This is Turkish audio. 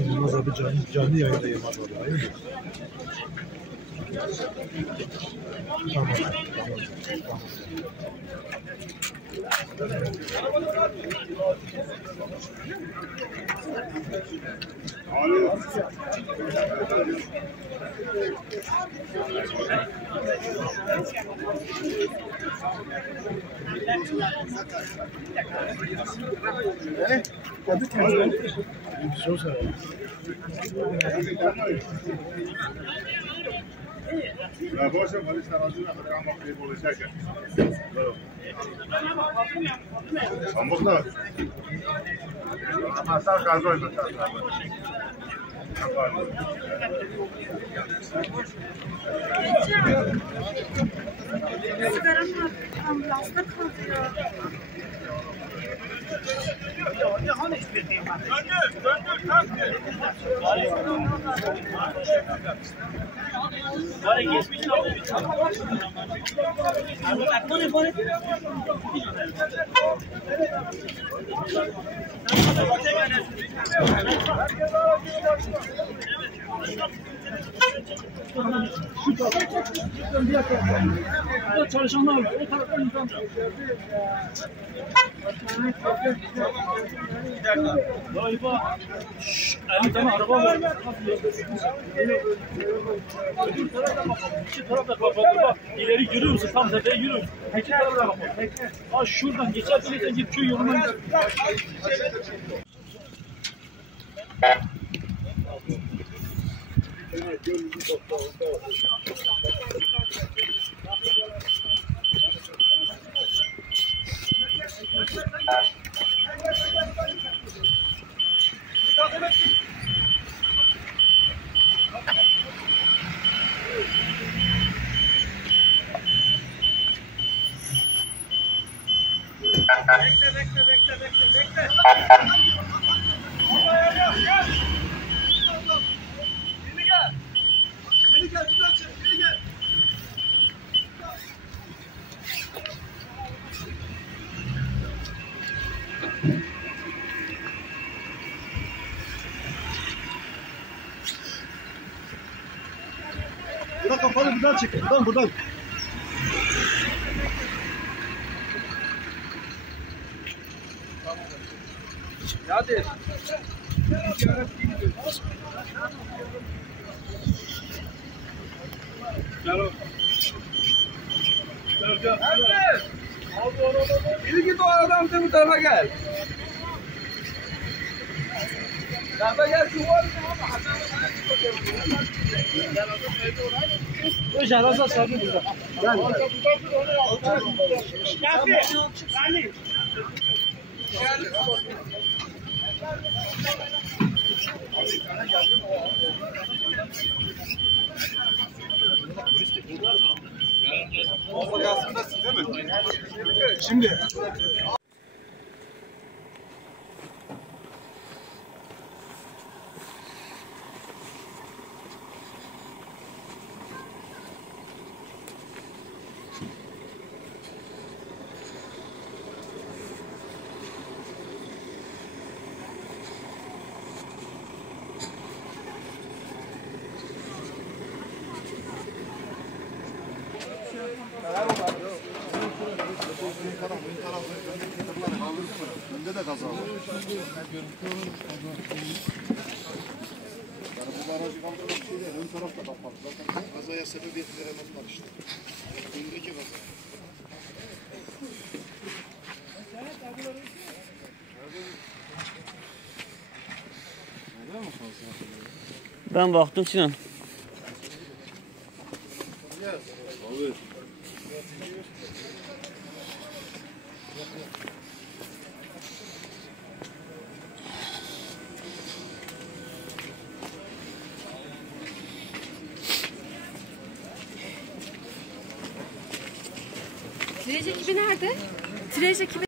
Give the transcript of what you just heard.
Yılmaz abi canlı yayında Yılmaz abi. Hayır mı? Tamam. Hadi tamam. Söz ver. La voce vuole stare oggi avevamo che vuole secca. Ammosta. Ma sta caso è sta. Ambulansta kaldı ya. Çalışanlar var. O taraftan insan. Galiba 50 tane araba var. İki tarafta kapalı. Bak ileri yürüyor musun? Tam tepeye yürüyor musun? İki tarafta kapalı. Ha şuradan geçersen git köy yolundan git. Bekle. Beni gel, buradan çık, beni gel. Buradan kapalı, buradan çık. Buradan. Hadi. Gel. Yürü git o aradan bu tarafa gel. Tarafa gel şu var. Bu jaraza sardı burada. Gel. Şimdi. Önde de kaza var. Yani bu barajı kaldırmak bir şey değil. Ön taraf da kapalı. Zaten kazaya sebebiyet veremezler işte. Öndeki kaza. Ben baktım Sinan. Trej ekibi nerede? Trej ekibi